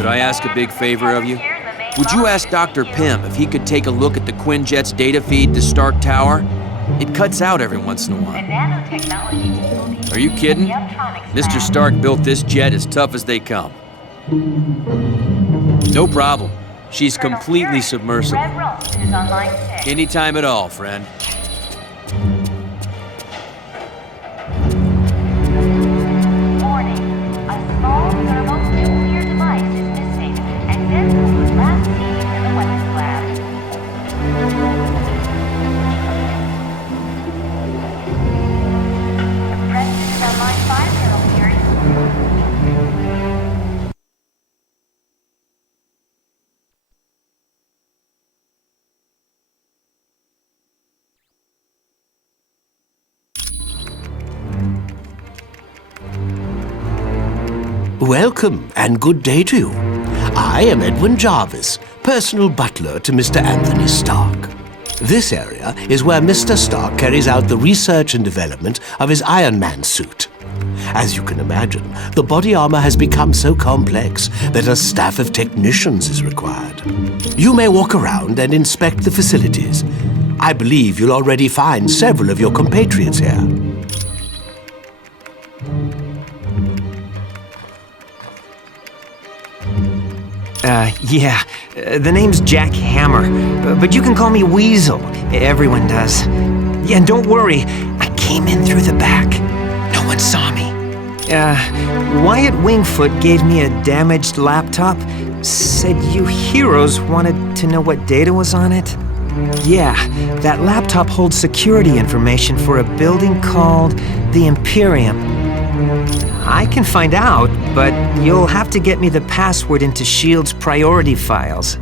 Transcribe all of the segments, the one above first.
Could I ask a big favor of you? Would you ask Dr. Pym if he could take a look at the Quinjet's data feed to Stark Tower? It cuts out every once in a while. Are you kidding? Mr. Stark built this jet as tough as they come. No problem. She's completely submersible. Anytime at all, friend. Welcome, and good day to you. I am Edwin Jarvis, personal butler to Mr. Anthony Stark. This area is where Mr. Stark carries out the research and development of his Iron Man suit. As you can imagine, the body armor has become so complex that a staff of technicians is required. You may walk around and inspect the facilities. I believe you'll already find several of your compatriots here. The name's Jack Hammer, but you can call me Weasel. Everyone does. Yeah, and don't worry, I came in through the back. No one saw me. Wyatt Wingfoot gave me a damaged laptop. Said you heroes wanted to know what data was on it. Yeah, that laptop holds security information for a building called the Imperium. I can find out, but you'll have to get me the password into S.H.I.E.L.D.'s priority files.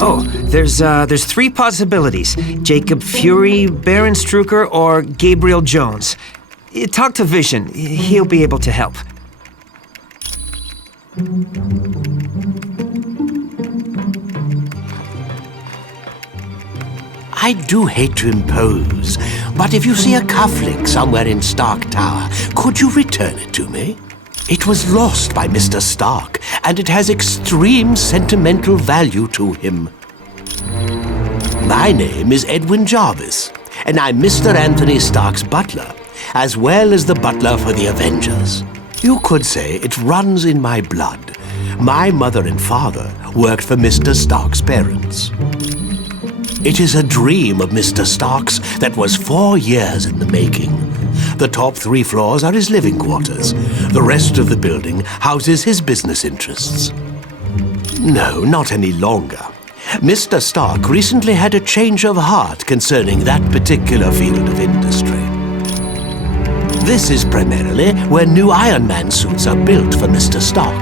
Oh, there's three possibilities. Jacob Fury, Baron Strucker, or Gabriel Jones. Talk to Vision. He'll be able to help. I do hate to impose, but if you see a cufflink somewhere in Stark Tower, could you return it to me? It was lost by Mr. Stark, and it has extreme sentimental value to him. My name is Edwin Jarvis, and I'm Mr. Anthony Stark's butler, as well as the butler for the Avengers. You could say it runs in my blood. My mother and father worked for Mr. Stark's parents. It is a dream of Mr. Stark's that was 4 years in the making. The top 3 floors are his living quarters. The rest of the building houses his business interests. No, not any longer. Mr. Stark recently had a change of heart concerning that particular field of industry. This is primarily where new Iron Man suits are built for Mr. Stark.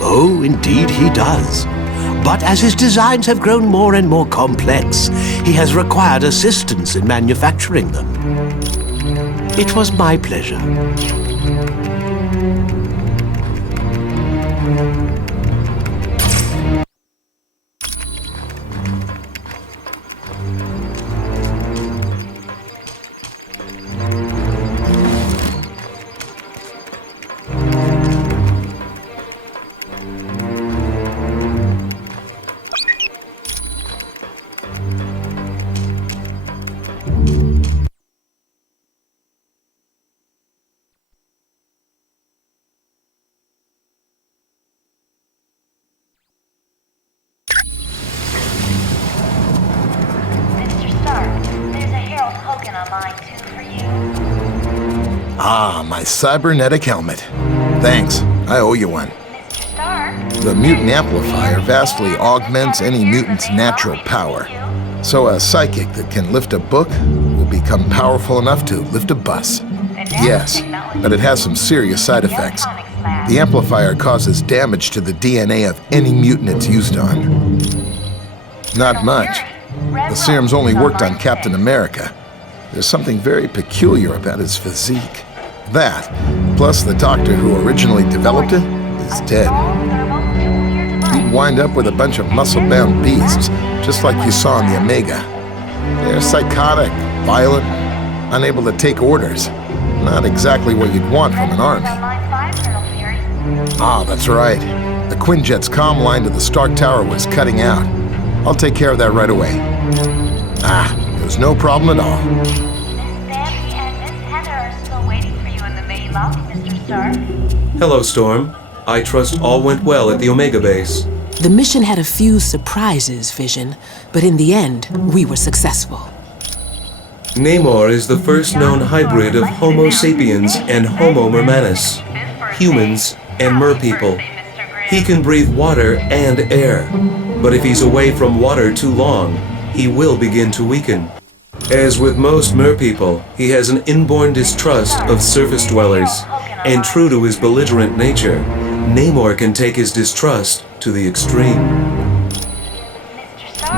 Oh, indeed he does. But as his designs have grown more and more complex, he has required assistance in manufacturing them. It was my pleasure. Ah, my cybernetic helmet. Thanks, I owe you one. The mutant amplifier vastly augments any mutant's natural power. So a psychic that can lift a book will become powerful enough to lift a bus. Yes, but it has some serious side effects. The amplifier causes damage to the DNA of any mutant it's used on. Not much. The serum's only worked on Captain America. There's something very peculiar about his physique. That, plus the doctor who originally developed it, is dead. He'd wind up with a bunch of muscle-bound beasts, just like you saw in the Omega. They're psychotic, violent, unable to take orders. Not exactly what you'd want from an army. Ah, that's right. the Quinjet's comm line to the Stark Tower was cutting out. I'll take care of that right away. There's no problem at all. Miss Sandy and Miss Heather are still waiting for you in the main lobby, Mr. Stark. Hello, Storm. I trust all went well at the Omega base. The mission had a few surprises, Vision, but in the end, we were successful. Namor is the first known hybrid of Homo sapiens and Homo mermanus, humans and merpeople. He can breathe water and air, but if he's away from water too long, he will begin to weaken. As with most merpeople, he has an inborn distrust of surface dwellers, and true to his belligerent nature, Namor can take his distrust to the extreme.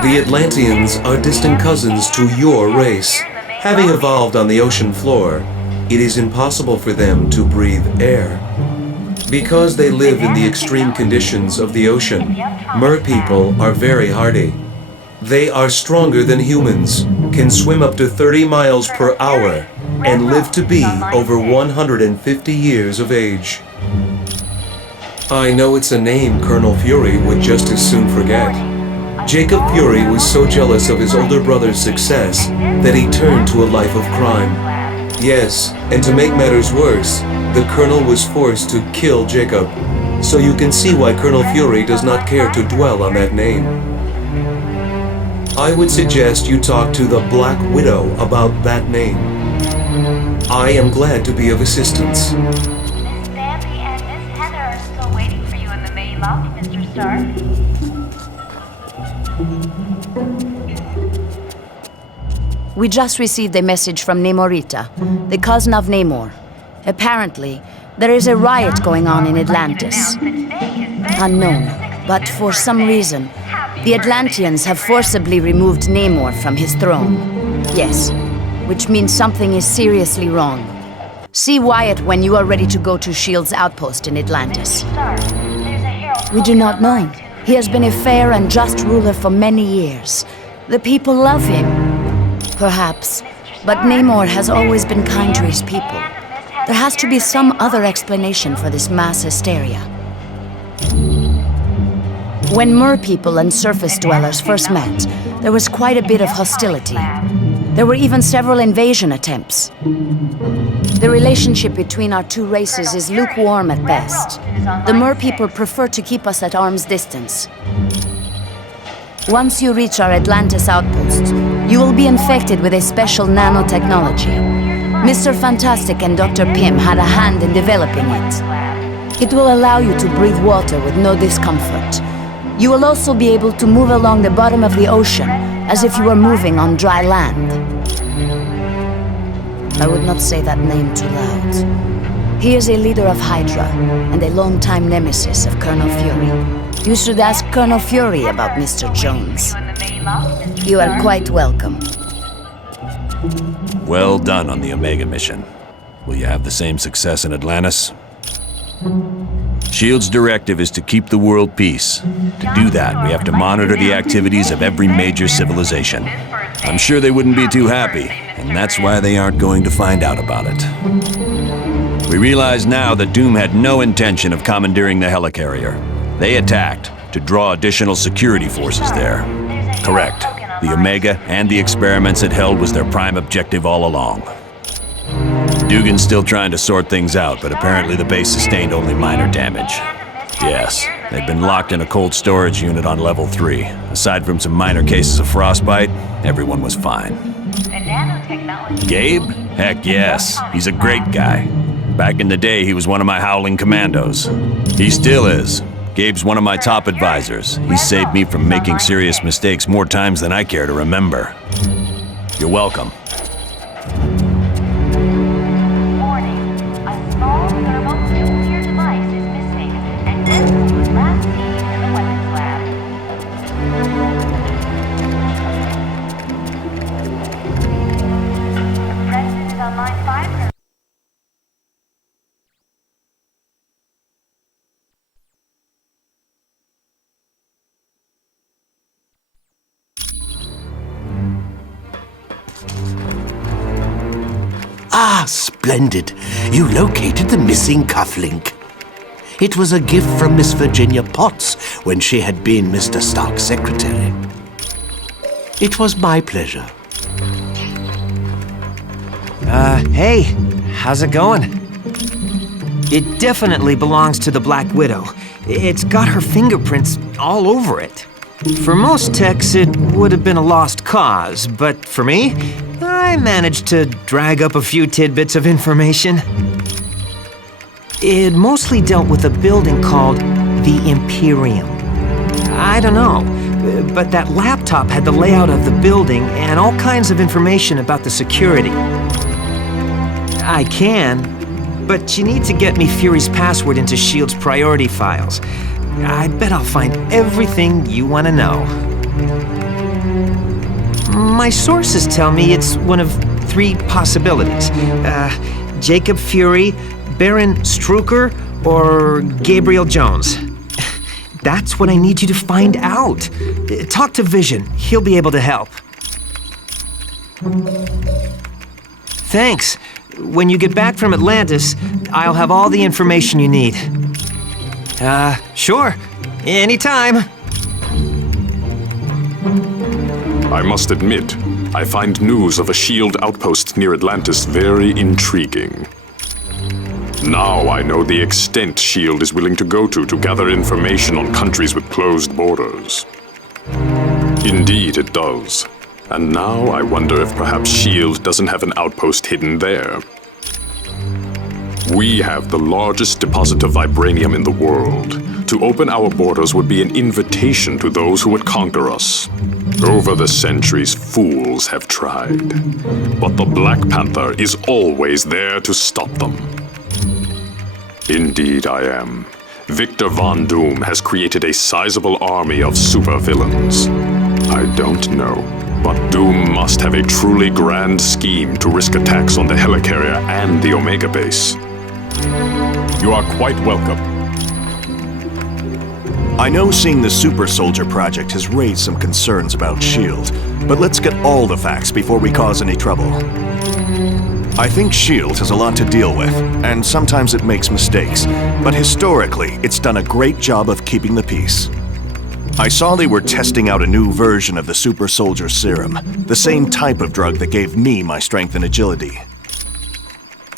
The Atlanteans are distant cousins to your race. Having evolved on the ocean floor, it is impossible for them to breathe air. Because they live in the extreme conditions of the ocean, merpeople are very hardy. They are stronger than humans, can swim up to 30 miles per hour, and live to be over 150 years of age. I know it's a name Colonel Fury would just as soon forget. Jacob Fury was so jealous of his older brother's success that he turned to a life of crime. Yes, and to make matters worse, the Colonel was forced to kill Jacob. So you can see why Colonel Fury does not care to dwell on that name. I would suggest you talk to the Black Widow about that name. I am glad to be of assistance. Miss Sandy and Miss Heather are still waiting for you in the main lobby, Mr. Stark. We just received a message from Namorita, the cousin of Namor. Apparently, there is a riot going on in Atlantis. Unknown, but for some reason, the Atlanteans have forcibly removed Namor from his throne. Yes, which means something is seriously wrong. See Wyatt when you are ready to go to S.H.I.E.L.D.'s outpost in Atlantis. We do not know. He has been a fair and just ruler for many years. The people love him. Perhaps. But Namor has always been kind to his people. There has to be some other explanation for this mass hysteria. When merpeople and surface dwellers first met, there was quite a bit of hostility. There were even several invasion attempts. The relationship between our two races is lukewarm at best. The merpeople prefer to keep us at arm's distance. Once you reach our Atlantis outpost, you will be infected with a special nanotechnology. Mr. Fantastic and Dr. Pym had a hand in developing it. It will allow you to breathe water with no discomfort. You will also be able to move along the bottom of the ocean as if you were moving on dry land. I would not say that name too loud. He is a leader of Hydra and a longtime nemesis of Colonel Fury. You should ask Colonel Fury about Mr. Jones. You are quite welcome. Well done on the Omega mission. Will you have the same success in Atlantis? S.H.I.E.L.D.'s directive is to keep the world peace. To do that, we have to monitor the activities of every major civilization. I'm sure they wouldn't be too happy, and that's why they aren't going to find out about it. We realize now that Doom had no intention of commandeering the helicarrier. They attacked to draw additional security forces there. Correct. The Omega and the experiments it held was their prime objective all along. Dugan's still trying to sort things out, but apparently the base sustained only minor damage. Yes, they'd been locked in a cold storage unit on level 3. Aside from some minor cases of frostbite, everyone was fine. Gabe? Heck yes, he's a great guy. Back in the day, he was one of my howling commandos. He still is. Gabe's one of my top advisors. He saved me from making serious mistakes more times than I care to remember. You're welcome. Warning. A small thermonuclear device is missing, and this was last seen in the weapons lab. The president is on line 5. Ah, splendid. You located the missing cufflink. It was a gift from Miss Virginia Potts when she had been Mr. Stark's secretary. It was my pleasure. Hey, how's it going? It definitely belongs to the Black Widow. It's got her fingerprints all over it. For most techs, it would have been a lost cause, but for me, I managed to drag up a few tidbits of information. It mostly dealt with a building called the Imperium. I don't know, but that laptop had the layout of the building and all kinds of information about the security. I can, but you need to get me Fury's password into S.H.I.E.L.D.'s priority files. I bet I'll find everything you want to know. My sources tell me it's one of 3 possibilities. Jacob Fury, Baron Strucker, or Gabriel Jones. That's what I need you to find out. Talk to Vision. He'll be able to help. Thanks. When you get back from Atlantis, I'll have all the information you need. Sure. Anytime. I must admit, I find news of a S.H.I.E.L.D. outpost near Atlantis very intriguing. Now I know the extent S.H.I.E.L.D. is willing to go to gather information on countries with closed borders. Indeed, it does. And now I wonder if perhaps S.H.I.E.L.D. doesn't have an outpost hidden there. We have the largest deposit of vibranium in the world. To open our borders would be an invitation to those who would conquer us. Over the centuries, fools have tried. But the Black Panther is always there to stop them. Indeed I am. Victor Von Doom has created a sizable army of supervillains. I don't know, but Doom must have a truly grand scheme to risk attacks on the helicarrier and the Omega base. You are quite welcome. I know seeing the Super Soldier project has raised some concerns about S.H.I.E.L.D., but let's get all the facts before we cause any trouble. I think S.H.I.E.L.D. has a lot to deal with, and sometimes it makes mistakes, but historically, it's done a great job of keeping the peace. I saw they were testing out a new version of the Super Soldier Serum, the same type of drug that gave me my strength and agility.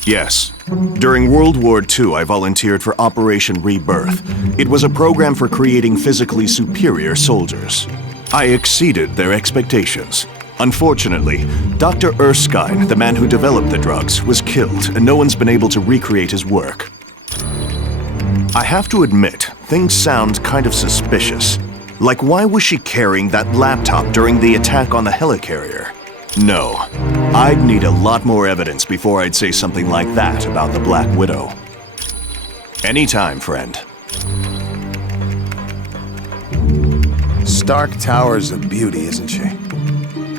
Yes. During World War II, I volunteered for Operation Rebirth. It was a program for creating physically superior soldiers. I exceeded their expectations. Unfortunately, Dr. Erskine, the man who developed the drugs, was killed, and no one's been able to recreate his work. I have to admit, things sound kind of suspicious. Like, why was she carrying that laptop during the attack on the helicarrier? No, I'd need a lot more evidence before I'd say something like that about the Black Widow. Anytime, friend. Stark Tower's a beauty, isn't she?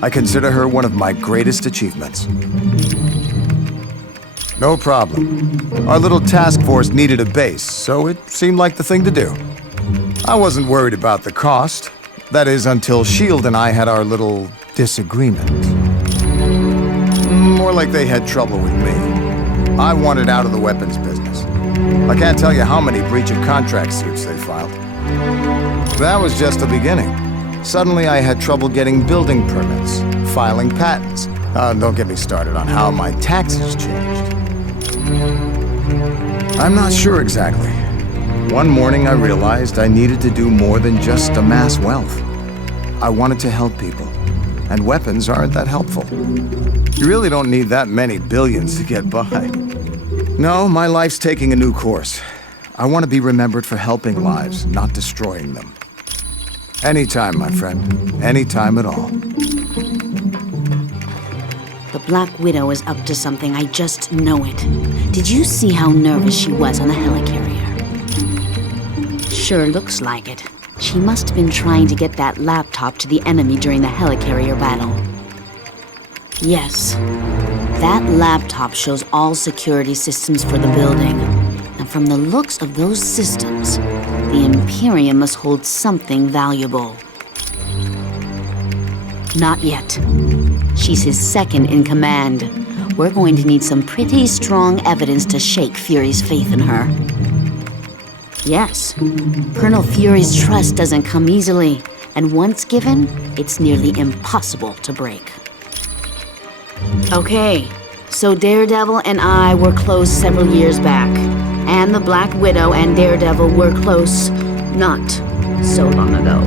I consider her one of my greatest achievements. No problem. Our little task force needed a base, so it seemed like the thing to do. I wasn't worried about the cost. That is, until S.H.I.E.L.D. and I had our little disagreement. More like they had trouble with me. I wanted out of the weapons business. I can't tell you how many breach of contract suits they filed. That was just the beginning. Suddenly I had trouble getting building permits, filing patents. Don't get me started on how my taxes changed. I'm not sure exactly. One morning I realized I needed to do more than just amass wealth. I wanted to help people, and weapons aren't that helpful. You really don't need that many billions to get by. No, my life's taking a new course. I want to be remembered for helping lives, not destroying them. Anytime, my friend. Anytime at all. The Black Widow is up to something, I just know it. Did you see how nervous she was on the helicarrier? Sure looks like it. She must have been trying to get that laptop to the enemy during the helicarrier battle. Yes. That laptop shows all security systems for the building. And from the looks of those systems, the Imperium must hold something valuable. Not yet. She's his second in command. We're going to need some pretty strong evidence to shake Fury's faith in her. Yes. Colonel Fury's trust doesn't come easily, and once given, it's nearly impossible to break. Okay, so Daredevil and I were close several years back, and the Black Widow and Daredevil were close not so long ago.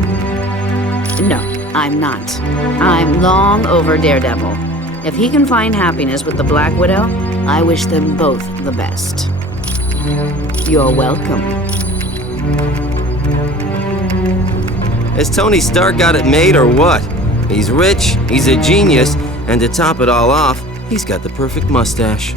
No, I'm not. I'm long over Daredevil. If he can find happiness with the Black Widow, I wish them both the best. You're welcome. Has Tony Stark got it made or what? He's rich, he's a genius, and to top it all off, he's got the perfect mustache.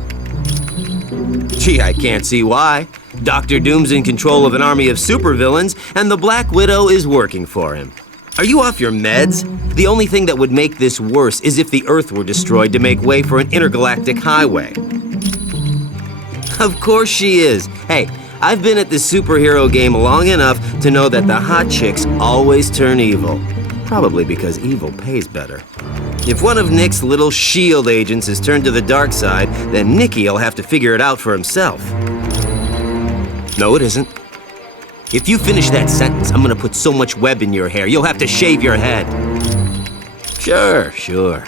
Gee, I can't see why. Dr. Doom's in control of an army of supervillains, and the Black Widow is working for him. Are you off your meds? The only thing that would make this worse is if the Earth were destroyed to make way for an intergalactic highway. Of course she is. Hey, I've been at this superhero game long enough to know that the hot chicks always turn evil. Probably because evil pays better. If one of Nick's little S.H.I.E.L.D. agents is turned to the dark side, then Nicky'll have to figure it out for himself. No, it isn't. If you finish that sentence, I'm gonna put so much web in your hair, you'll have to shave your head. Sure, sure.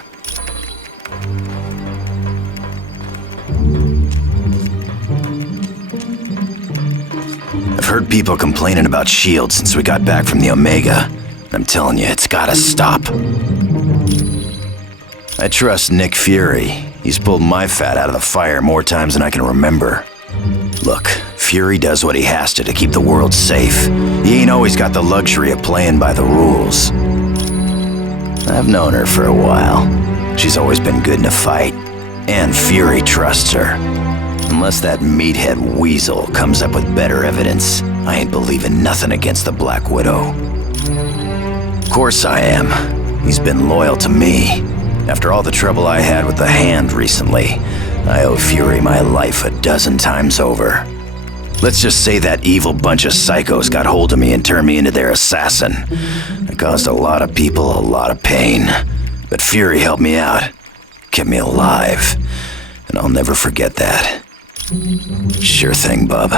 I've heard people complaining about S.H.I.E.L.D. since we got back from the Omega. I'm telling you, it's gotta stop. I trust Nick Fury. He's pulled my fat out of the fire more times than I can remember. Look, Fury does what he has to keep the world safe. He ain't always got the luxury of playing by the rules. I've known her for a while. She's always been good in a fight. And Fury trusts her. Unless that meathead Weasel comes up with better evidence, I ain't believing nothing against the Black Widow. Of course I am. He's been loyal to me. After all the trouble I had with the Hand recently, I owe Fury my life a dozen times over. Let's just say that evil bunch of psychos got hold of me and turned me into their assassin. It caused a lot of people a lot of pain. But Fury helped me out, kept me alive, and I'll never forget that. Sure thing, bub.